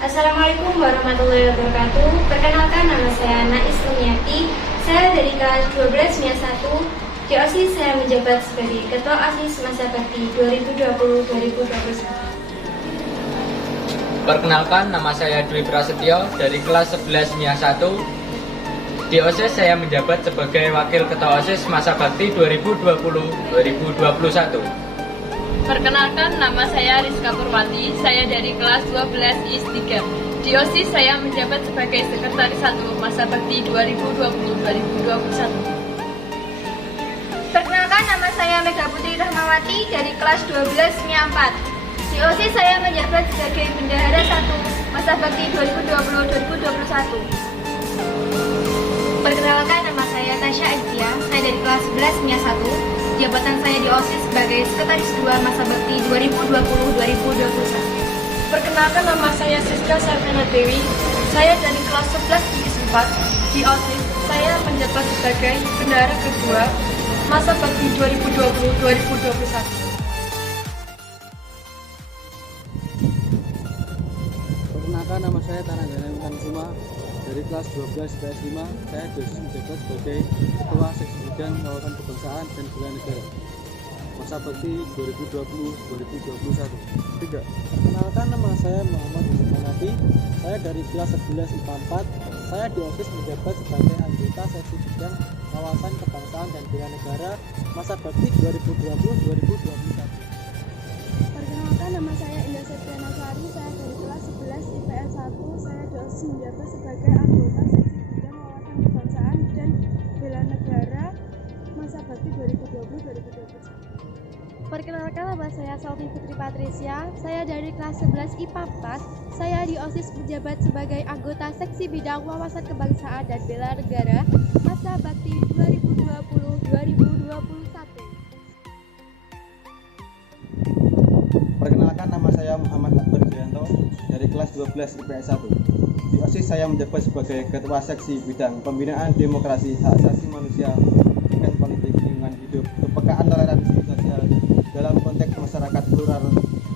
Assalamualaikum warahmatullahi wabarakatuh. Perkenalkan, nama saya Nais Lumiati. Saya dari kelas 12 MIA 1. Di OSIS saya menjabat sebagai Ketua OSIS masa bakti 2020-2021. Perkenalkan, nama saya Dwi Prasetyo dari kelas 11 MIA 1. Di OSIS saya menjabat sebagai Wakil Ketua OSIS masa bakti 2020-2021. Perkenalkan, nama saya Rizka Purwati, saya dari kelas 12 IS 3. Di OSIS saya menjabat sebagai Sekretaris 1 masa bakti 2020-2021. Perkenalkan, nama saya Mega Putri Rahmawati dari kelas 12 MIA 4. Di OSIS saya menjabat sebagai Bendahara 1 masa bakti 2020-2021. Perkenalkan, nama saya Tasya Aitia. Saya dari kelas 11 MIA 1. Jabatan saya di OSIS sebagai Sekretaris 2 masa bakti 2020-2021. Perkenalkan, nama saya Siska Sarvena Dewi. Saya dari kelas 11 IS 4. Di OSIS saya menjabat sebagai Bendahara kedua masa bakti 2020-2021. Perkenalkan, nama saya Tananggana Kusuma dari kelas 12 IPS 5. Saya menjabat sebagai Ketua Seksi Bidang Wawasan Kebangsaan dan Bela Negara masa bakti 2020-2021. Perkenalkan, nama saya Muhammad Yusuf Hanafi. Saya dari kelas 11 IPA 4. Saya di OSIS menjabat sebagai anggota Seksi Bidang Wawasan Kebangsaan dan Bela Negara masa bakti 2020-2021. Perkenalkan, nama saya Indah Septiana Sari. Saya dari kelas 11 IPS 1. Saya di OSIS menjabat sebagai anggota Seksi Bidang Wawasan Kebangsaan dan Bela Negara masa bakti 2020-2021. Perkenalkan, nama saya Salvi Putri Patricia. Saya dari kelas 11 IPA 4. Saya di OSIS menjabat sebagai anggota Seksi Bidang Wawasan Kebangsaan dan Bela Negara masa bakti 2020-2021. Perkenalkan, nama saya Muhammad Akbar Jayanto dari kelas 12 IPS 1. Di OSIS saya menjabat sebagai Ketua Seksi Bidang Pembinaan Demokrasi, Hak Asasi Manusia, Pendidikan Politik, Lingkungan Hidup, Kepekaan Toleransi Sosial dalam konteks masyarakat plural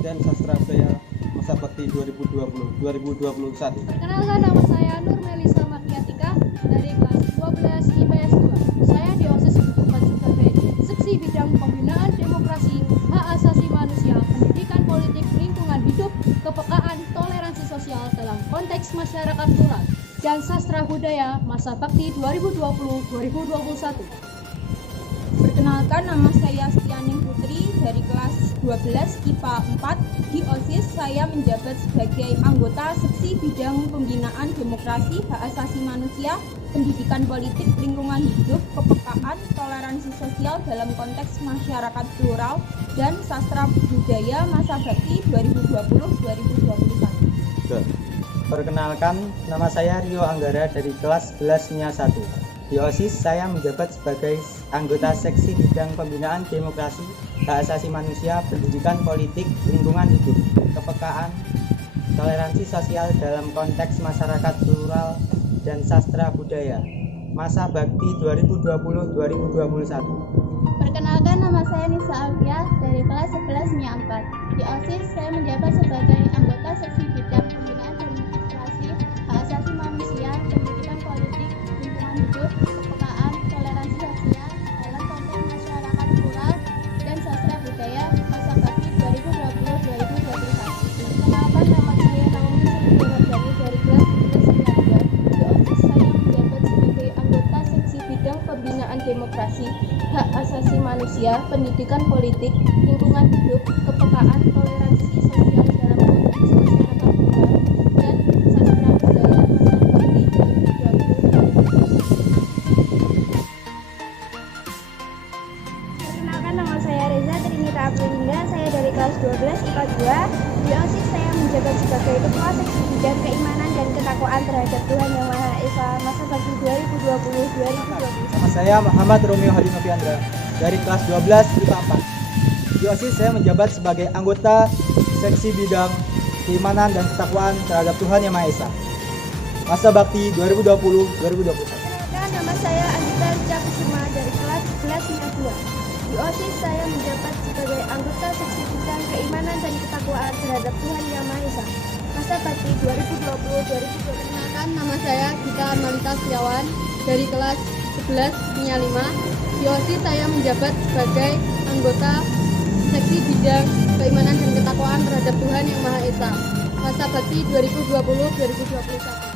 dan sastra budaya masa bakti 2020-2021. Perkenalkan, nama saya Nur Melisa Markiatika dari kelas 12 IPS 2. Saya di OSIS menjabat sebagai Seksi Bidang Pembinaan Demokrasi, Hak Asasi Manusia, Pendidikan Politik, Lingkungan Hidup, Kepekaan Toleransi Sosial dalam konteks masyarakat plural dan sastra budaya masa bakti 2020-2021. Perkenalkan, nama saya Stianing Putri dari kelas 12 IPA 4. Di OSIS saya menjabat sebagai anggota Seksi Bidang Pembinaan Demokrasi, Hak Asasi Manusia, Pendidikan Politik, Lingkungan Hidup, Kepekaan Toleransi Sosial dalam konteks masyarakat plural dan sastra budaya masa bakti 2020-2021. Perkenalkan, nama saya Rio Anggara dari kelas 11 MIA 1. Di OSIS saya menjabat sebagai anggota Seksi Bidang Pembinaan Demokrasi, Hak Asasi Manusia, Pendidikan Politik, Lingkungan Hidup, Kepekaan Toleransi Sosial dalam konteks masyarakat plural dan sastra budaya masa bakti 2020-2021. Perkenalkan, nama saya Nisa Alfia dari kelas 11 MIA 4. Di OSIS saya menjabat sebagai anggota Seksi Bidang Pembinaan Demokrasi, Hak Asasi Manusia, Pendidikan Politik, Lingkungan Hidup, Kepekaan Toleransi Sosial dalam konteks masyarakat plural dan sastra budaya masa bakti 2020-2021. Perkenalkan, nama saya Naomi Setiawardani dari kelas 11 MIA 2. Di OSIS saya menjabat sebagai anggota Seksi Bidang Pembinaan Demokrasi, Hak Asasi Manusia, Pendidikan Politik, Lingkungan Hidup, Kepekaan Toleransi Sosial dalam konteks masyarakat plural dan sastra budaya masa bakti 2020-2021. Perkenalkan, nama saya Reza Trinita Aprilingga. Saya dari kelas 12 IPA 2. Di OSIS saya menjabat sebagai Ketua Seksi Bidang Keimanan dan Ketakwaan terhadap Tuhan Yang Maha Esa masa bakti 2020-2021. Nama saya Muhammad Romeo Hadi Noviandra dari kelas 12 IPA 4. Di OSIS saya menjabat sebagai anggota Seksi Bidang Keimanan dan Ketakwaan terhadap Tuhan Yang Maha Esa masa bakti 2020-2021. Perkenalkan, nama saya Andita Rica Kusuma dari kelas 11 MIA 2. Di Di OSIS saya menjabat sebagai anggota seksi bidang keimanan dan ketakwaan terhadap Tuhan Yang Maha Esa. Masa bakti 2020-2020. Perkenalkan, nama saya Gita Armalita Setiawan dari kelas 11 MIA 5. Di OSIS saya menjabat sebagai anggota seksi bidang keimanan dan ketakwaan terhadap Tuhan Yang Maha Esa. Masa bakti 2020-2021.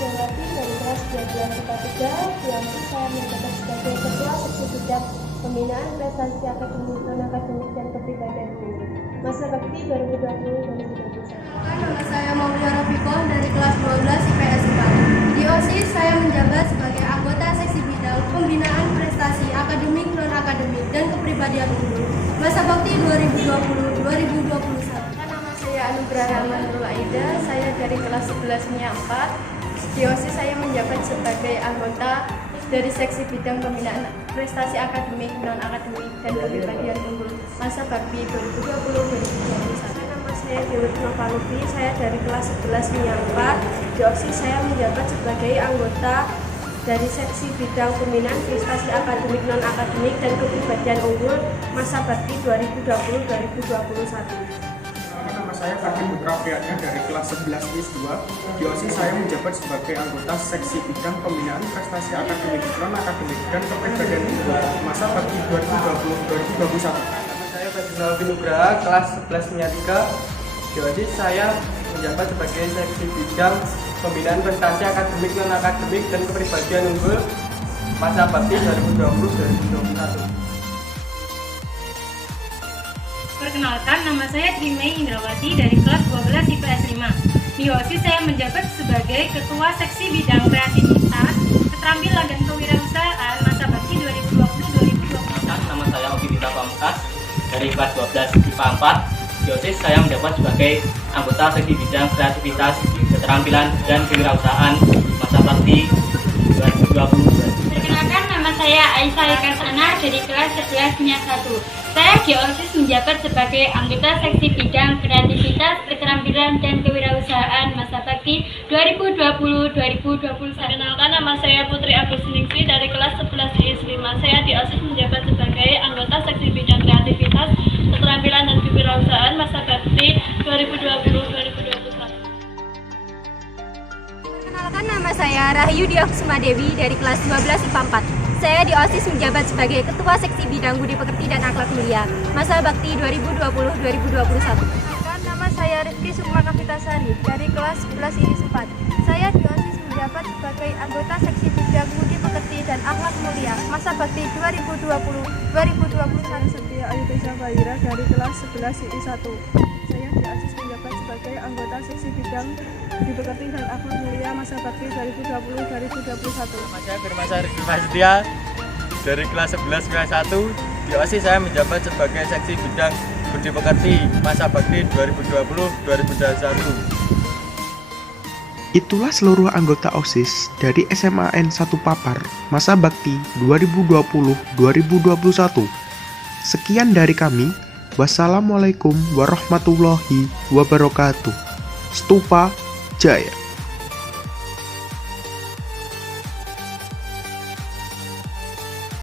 Jawati dari kelas 12 IPA 3, di OSIS saya menjabat sebagai ketua seksi bidang pembinaan prestasi akademik, non-akademik, dan kepribadian unggul. Masa bakti 2020-2021. Nama saya Maulida Rafiqon dari kelas 12 IPS 4. Di OSIS saya menjabat sebagai anggota seksi bidang pembinaan prestasi akademik, non-akademik, dan kepribadian unggul. Masa bakti 2020-2021. Nama saya Anugrah Rahman Nurul Aida, saya dari kelas 11 MIA 4. Di OSIS saya menjabat sebagai anggota dari seksi bidang pembinaan prestasi akademik, non-akademik, dan kepribadian unggul. Masa bakti 2020-2021. Nama saya Dewi Nova Lubri, saya dari kelas 11 MIA 4. Di OSIS saya menjabat sebagai anggota dari seksi bidang pembinaan prestasi akademik, non-akademik, dan kepribadian unggul. Masa bakti 2020-2021. Nama saya Fatin Putra Priyatna dari kelas 11 IPS 2. Di OSIS saya menjabat sebagai anggota seksi bidang pembinaan prestasi akademik, non-akademik, dan kepribadian unggul. Masa bakti 2020-2021. Nama saya Fadil Nugraha, kelas 11 MIA 3. Di OSIS saya menjabat sebagai seksi bidang pembinaan prestasi akademik, non-akademik, dan kepribadian unggul. Masa bakti 2020-2021. Perkenalkan, nama saya Trimei Indrawati dari kelas 12 IPS 5. Di OSIS saya menjabat sebagai Ketua Seksi Bidang Kreativitas, Keterampilan dan Kewirausahaan masa bakti 2020-2021. Nama saya Ogi Wita Pamungkas dari kelas 12 IPA 4. Di OSIS saya menjabat sebagai anggota Seksi Bidang Kreativitas, Keterampilan dan Kewirausahaan masa bakti 2020-2021. Perkenalkan, nama saya Aisyah Ekarsana dari kelas 11 MIA 1. Saya di OSIS menjabat sebagai anggota seksi bidang kreativitas, keterampilan, dan kewirausahaan masa bakti 2020-2021. Perkenalkan, nama saya Putri Agus Ningsi dari kelas 11 IPS 5. Saya di OSIS menjabat sebagai anggota seksi bidang kreativitas, keterampilan, dan kewirausahaan masa bakti 2020-2021. Perkenalkan, nama saya Rahayu Diakusuma Dewi dari kelas 12 IPA 4. Saya di OSIS menjabat sebagai Ketua Seksi Bidang Budi Pekerti dan Akhlak Mulia, masa bakti 2020-2021. Nama saya Rizky Sukma Kavitasari dari kelas 11 IPS 4. Saya di OSIS menjabat sebagai anggota Seksi Bidang Budi Pekerti dan Akhlak Mulia, masa bakti 2020-2021. Setia Ayudesa Bahira dari kelas 11 IPS 1. Saya di OSIS menjabat sebagai anggota Seksi Bidang Budi Pekerti dan Akhlak Mulia, masa bakti 2020-2021. Nama saya Firman Setia dari kelas 11 MIA 1. Di OSIS saya menjabat sebagai Seksi Bidang Budi Pekerti, masa bakti 2020-2021. Itulah seluruh anggota OSIS dari SMAN 1 Papar, masa bakti 2020-2021. Sekian dari kami. Wassalamualaikum warahmatullahi wabarakatuh. Stupa Jaya.